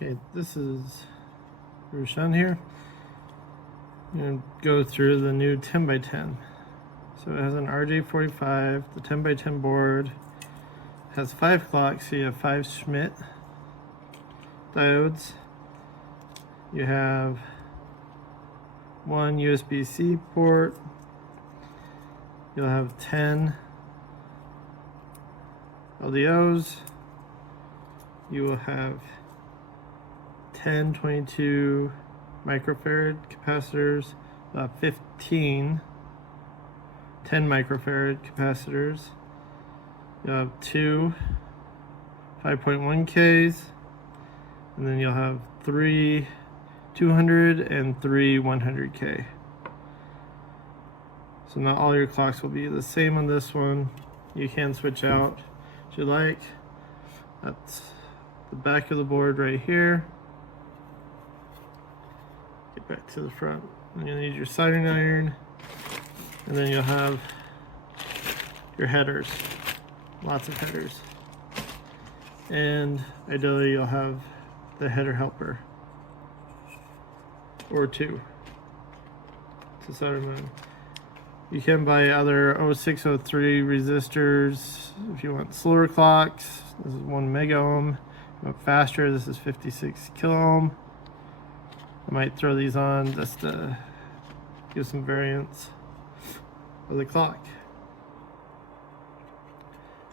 Okay, this is Rushan here. I'm going to go through the new 10x10. So it has an RJ45, the 10x10 board. It has 5 clocks, so you have 5 Schmitt diodes. You have 1 USB-C port. You'll have 10 LDOs. You will have 10 22 microfarad capacitors, 15 10 microfarad capacitors. You'll have 2 5.1Ks, and then you'll have 3 200 and 3 100K. So not all your clocks will be the same on this one. You can switch out if you like. That's the back of the board right here. Get back to the front. You'll need your soldering iron, and then you'll have your headers. Lots of headers. And ideally you'll have the header helper. Or 2 to solder them. You can buy other 0603 resistors if you want slower clocks. This is 1 mega ohm. If you want faster, this is 56 kilo ohm. I might throw these on just to give some variance of the clock.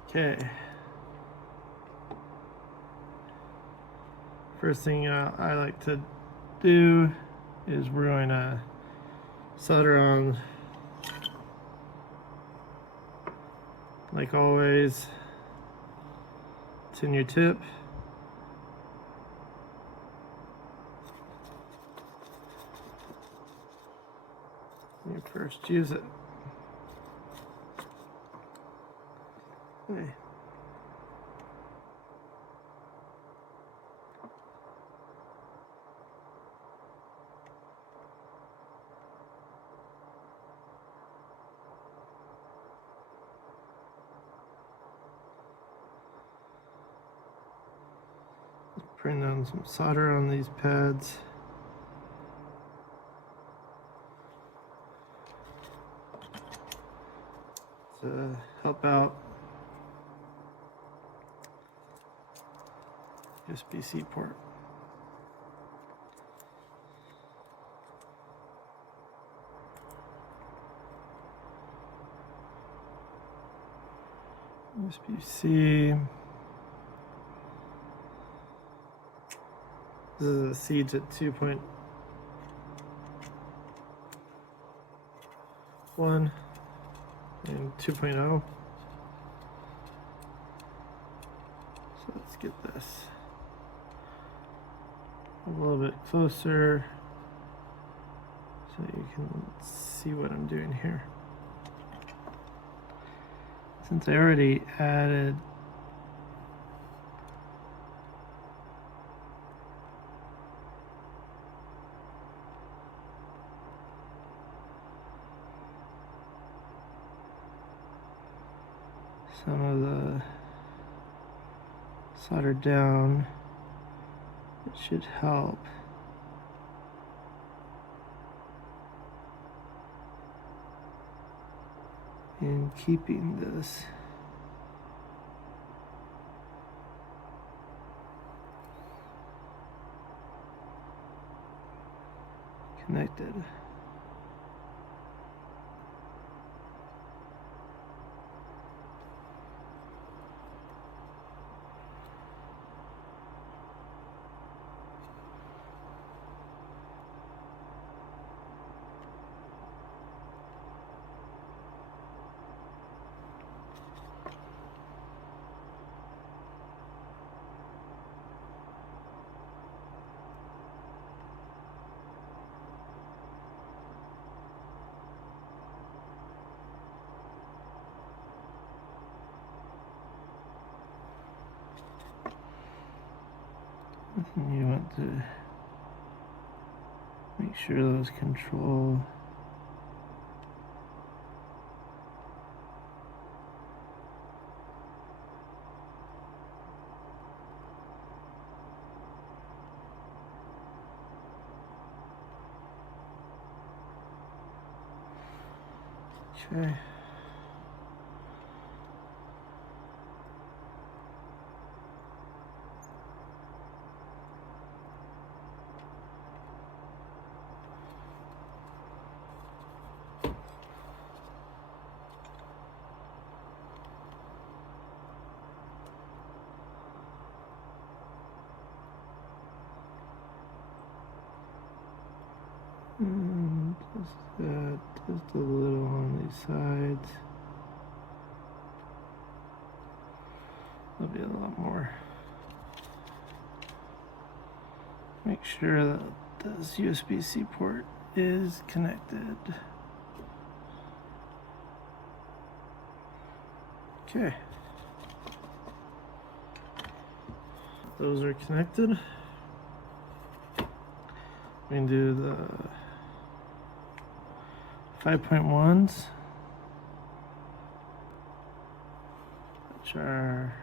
Okay. First thing I like to do is we're going to solder on, like always, it's in your tip. You first use it. Okay. Bring down some solder on these pads. To help out. USB-C port. USB-C. This is a Siege at 2.1 and 2.0. So let's get this a little bit closer so you can see what I'm doing here. Since I already added some of the solder down, it should help. In keeping this connected. You want to make sure those control Okay. And just that, just a little on these sides. There'll be a lot more. Make sure that this USB-C port is connected. Okay. Those are connected. We can do the 5.1s, which are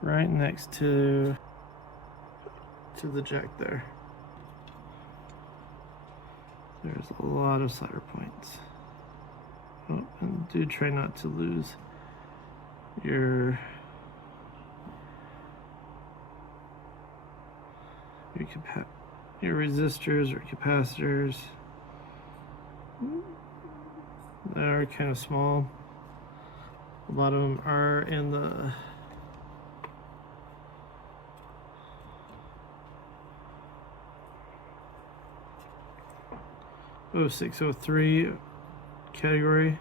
right next to the jack there. There's a lot of solder points. Oh, and do try not to lose your resistors or capacitors. They are kind of small. A lot of them are in the '0603 category.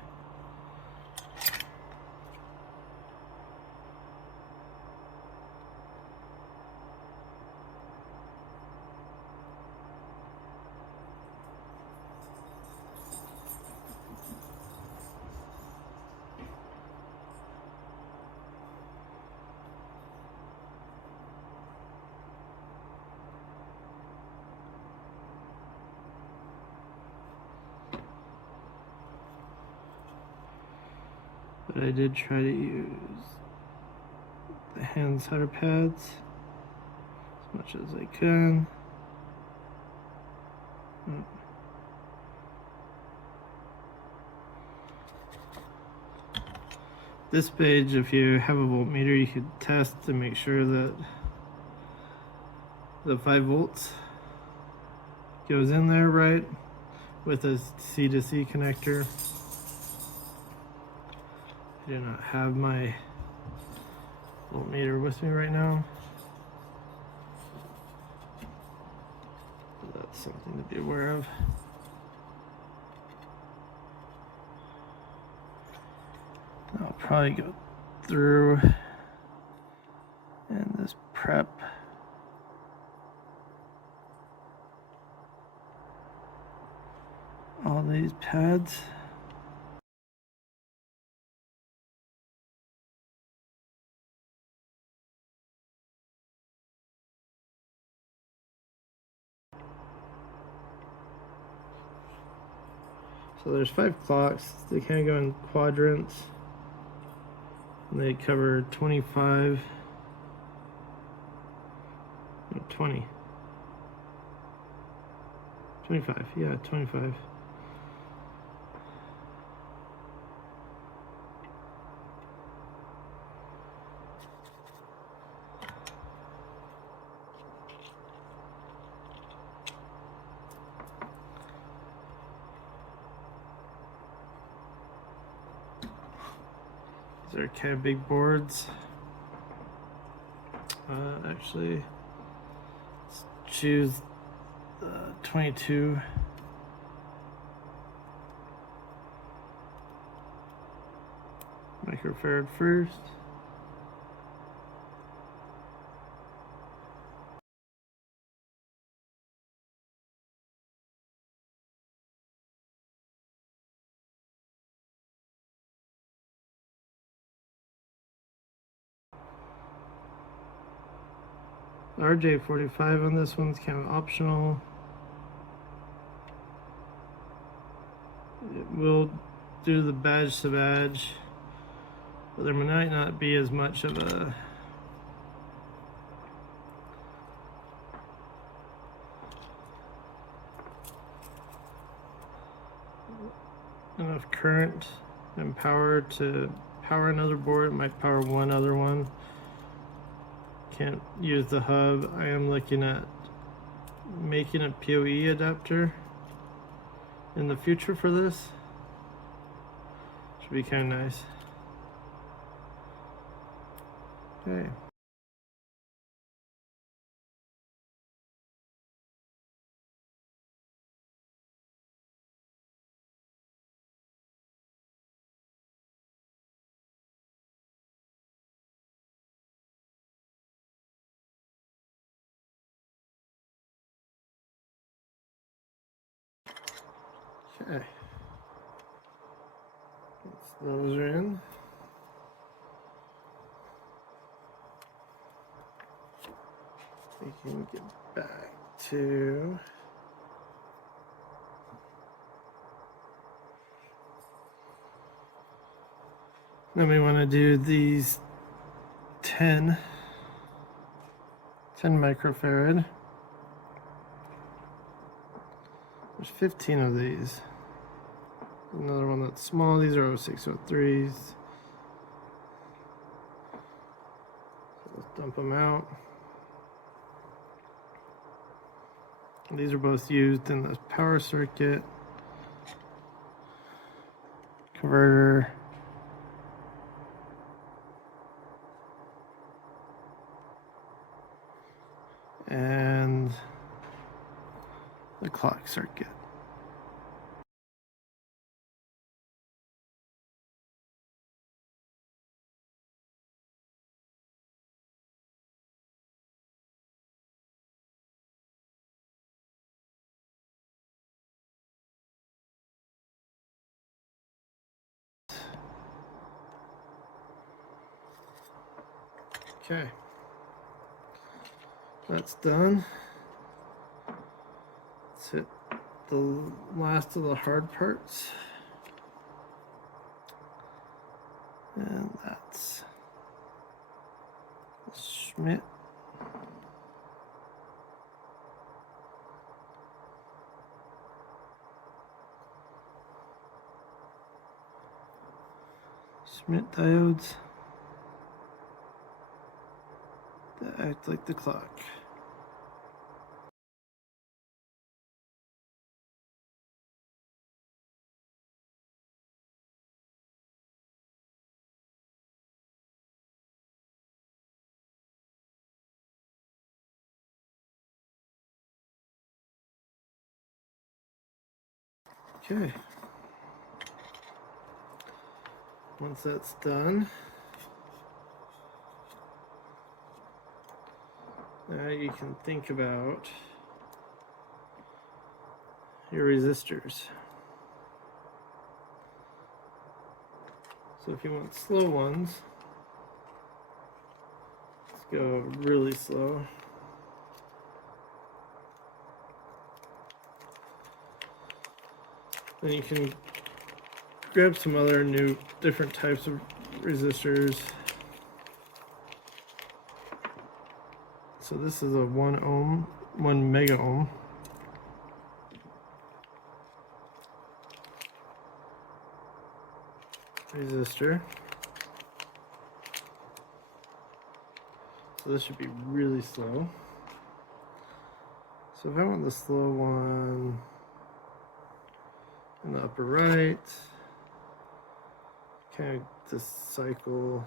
But I did try to use the hand solder pads as much as I can. This page, if you have a voltmeter, you could test to make sure that the 5 volts goes in there right with a C to C connector. I do not have my voltmeter with me right now. So that's something to be aware of. I'll probably go through and just prep all these pads. So there's 5 clocks. They kind of go in quadrants. And they cover 25, no, 20, 25, yeah, 25. These are kind of big boards. Actually, let's choose the 22. Microfarad first. RJ45 on this one's kind of optional. It will do the badge to badge, but there might not be as much of a enough current and power to power another board. It might power one other one. Can't use the hub. I am looking at making a PoE adapter in the future for this. Should be kind of nice. Okay. Okay. Those are in. We can get back to then we want to do these 10 microfarad. There's 15 of these. Another one that's small. These are 0603s. So let's dump them out. These are both used in the power circuit, converter, and the clock circuit. Okay, that's done. Let's hit the last of the hard parts. And that's Schmitt. Schmitt diodes that act like the clock. Okay. Once that's done, now you can think about your resistors. So if you want slow ones, let's go really slow. Then you can grab some other new different types of resistors. So this is a 1 mega ohm. Resistor. So this should be really slow. So if I want the slow one in the upper right, kind of just cycle.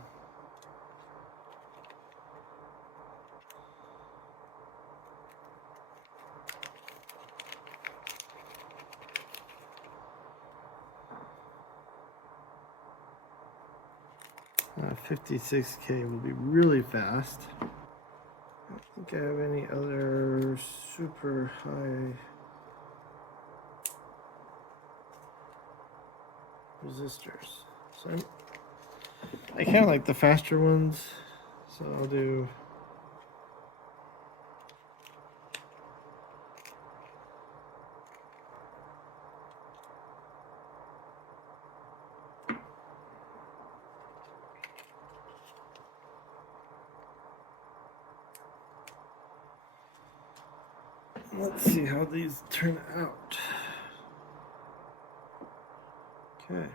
Uh, 56K will be really fast. I don't think I have any other super high resistors. So I kind of like the faster ones, so I'll do let's see how these turn out. Okay.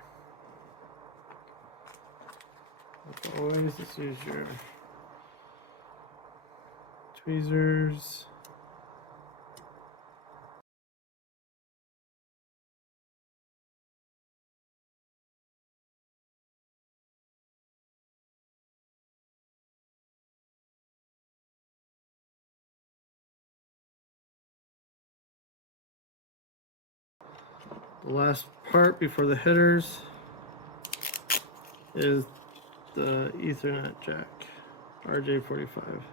As always, just use your tweezers. The last part before the headers is the Ethernet jack, RJ45.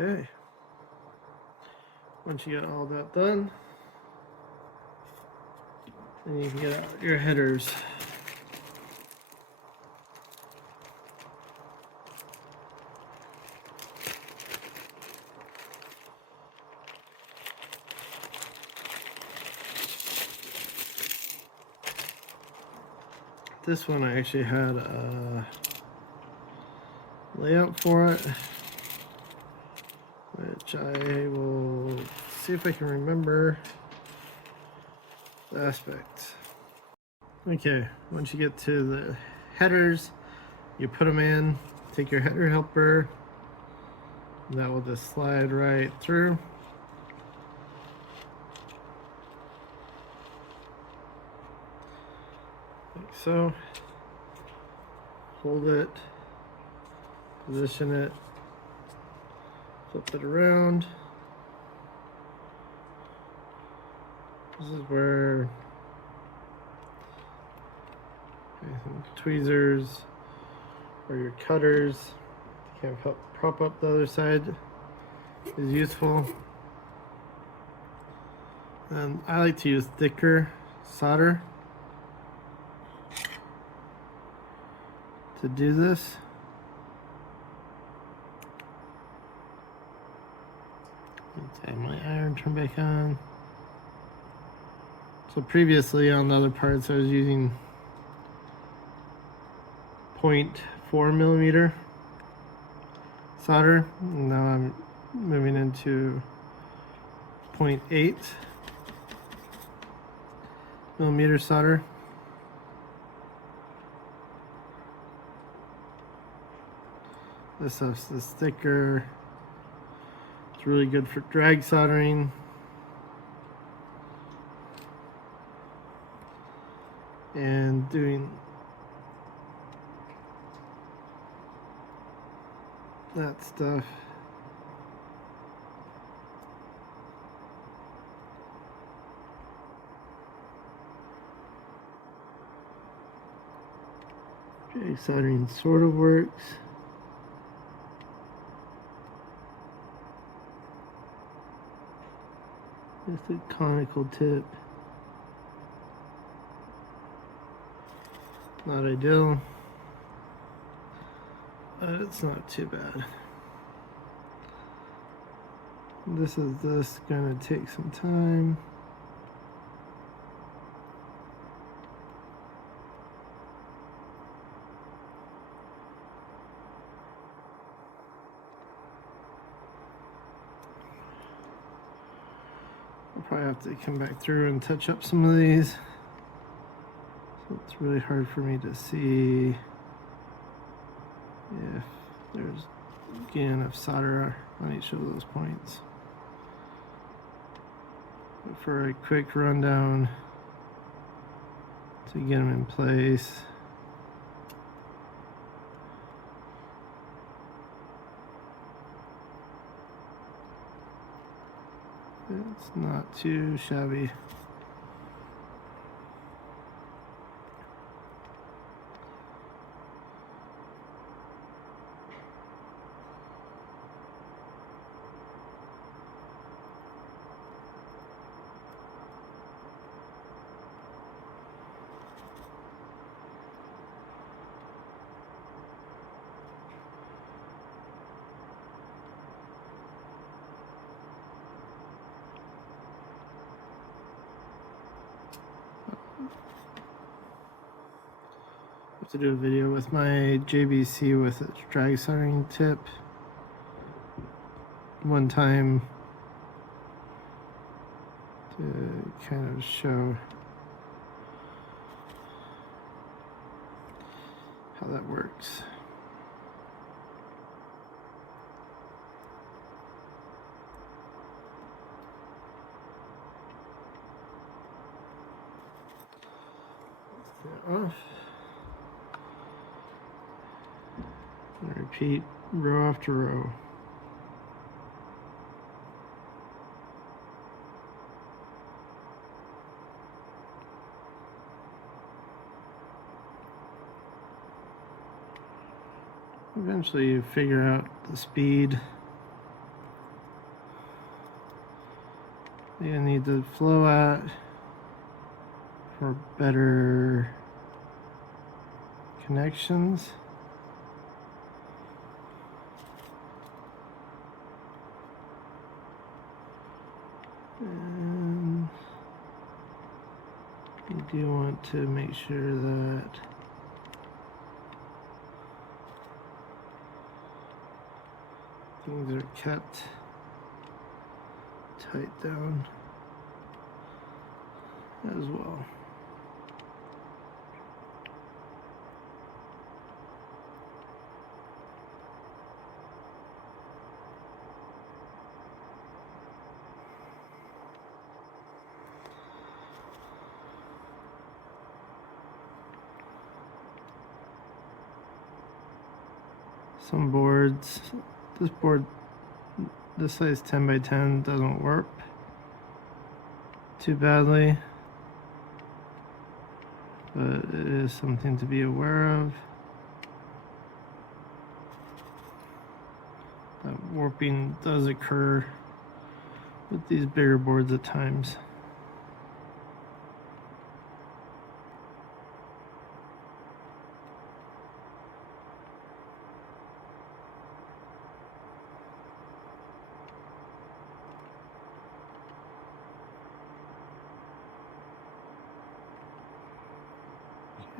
Okay. Once you get all that done, then you can get out your headers. This one I actually had a layout for it, which I will see if I can remember the aspects. Okay, once you get to the headers, you put them in, take your header helper, and that will just slide right through. Like so. Hold it, position it, flip it around. This is where tweezers or your cutters can help prop up the other side is useful. And I like to use thicker solder to do this. Let's have my iron turn back on. So previously on the other parts I was using 0.4 millimeter solder. Now I'm moving into 0.8 millimeter solder. This stuff is thicker. It's really good for drag soldering. And doing that stuff. Drag soldering sort of works. Just a conical tip. Not ideal, but it's not too bad. This is just gonna take some time. I'll probably have to come back through and touch up some of these. So it's really hard for me to see if there's getting enough solder on each of those points. But for a quick rundown to get them in place. It's not too shabby. to do a video with my JBC with a drag soldering tip one time to kind of show how that works. Let's get it off. And repeat row after row. Eventually you figure out the speed you need to flow at for better connections. And you do want to make sure that things are kept tight down as well. Some boards, this board, this size 10 by 10 doesn't work too badly, but it is something to be aware of. That warping does occur with these bigger boards at times.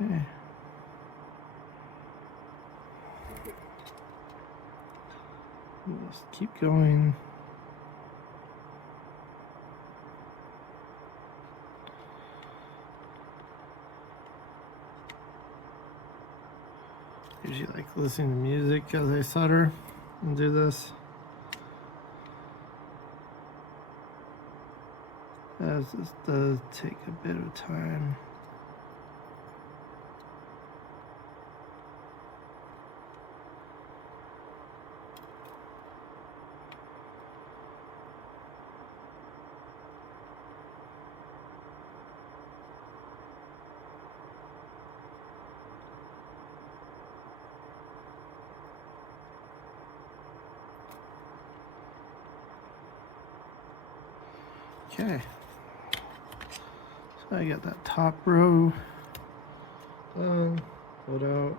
Okay. Just keep going. Usually like listening to music as I solder and do this. As this does take a bit of time. Okay, so I got that top row done, pulled out.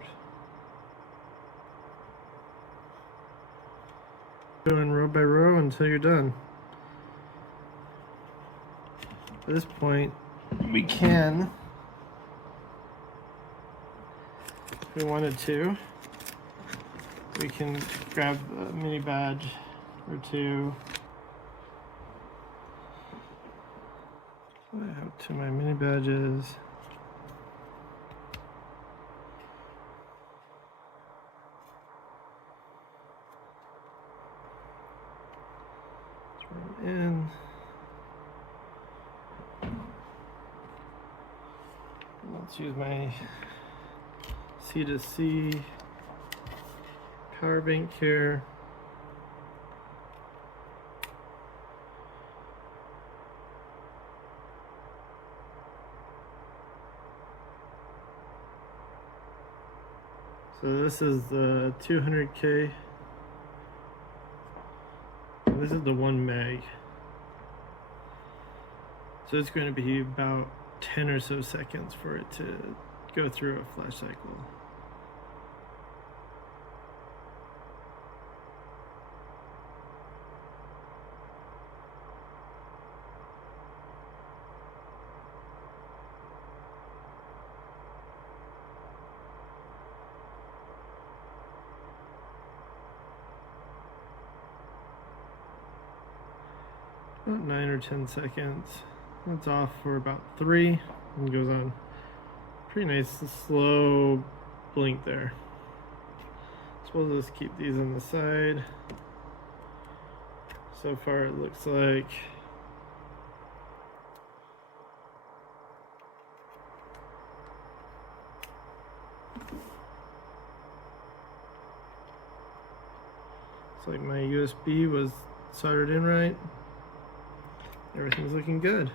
Going row by row until you're done. At this point, we can, if we wanted to, we can grab a mini badge or two. I have two of my mini badges. Throw them in. Let's use my C2C power bank here. So this is the 200K. This is the 1 meg. So it's going to be about 10 or so seconds for it to go through a flash cycle. about 9 or 10 seconds. That's off for about 3 and goes on. Pretty nice slow blink there. So we'll just keep these on the side. So far it looks like my USB was soldered in right. Everything's looking good.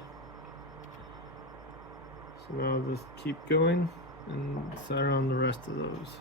So now I'll just keep going and solder on the rest of those.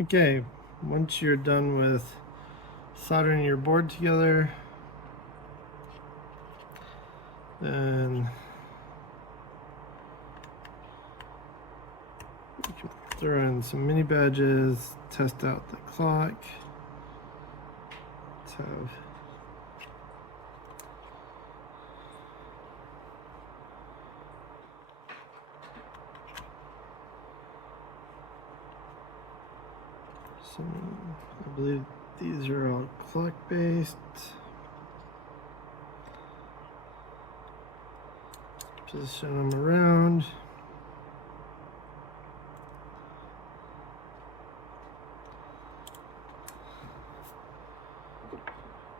Okay, once you're done with soldering your board together, then you can throw in some mini badges, test out the clock. Let's have some, I believe these are all clock based. Position them around.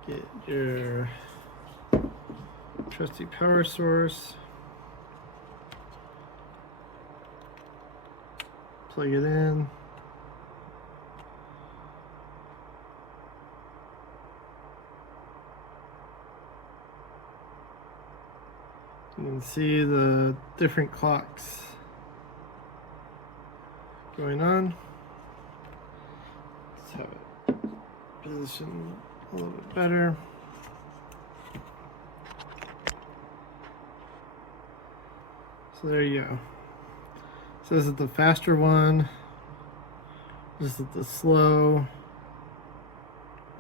Get your trusty power source. Plug it in. You can see the different clocks going on. Let's have it positioned a little bit better. So there you go. So this is the faster one. This is the slow.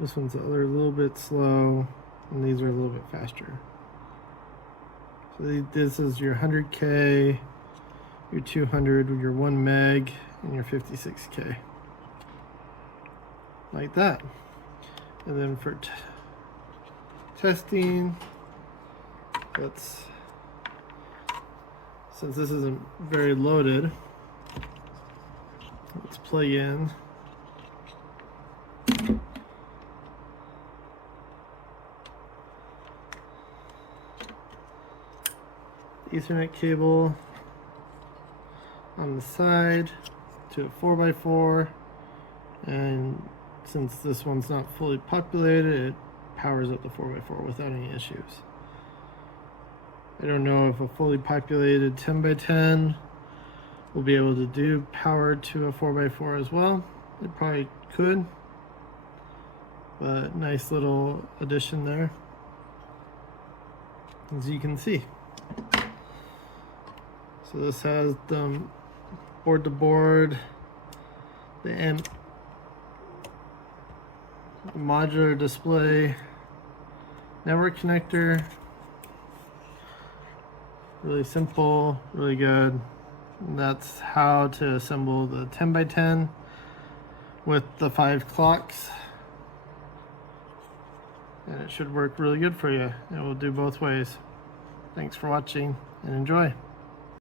This one's the other little bit slow, and these are a little bit faster. So this is your 100K, your 200, your 1 meg, and your 56K. Like that. And then for testing, since this isn't very loaded, let's plug in Ethernet cable on the side to a 4x4, and since this one's not fully populated, it powers up the 4x4 without any issues. I don't know if a fully populated 10x10 will be able to do power to a 4x4 as well. It probably could, but nice little addition there, as you can see. So this has the board-to-board, the modular display, network connector. Really simple, really good. And that's how to assemble the 10x10 with the 5 clocks. And it should work really good for you. It will do both ways. Thanks for watching and enjoy.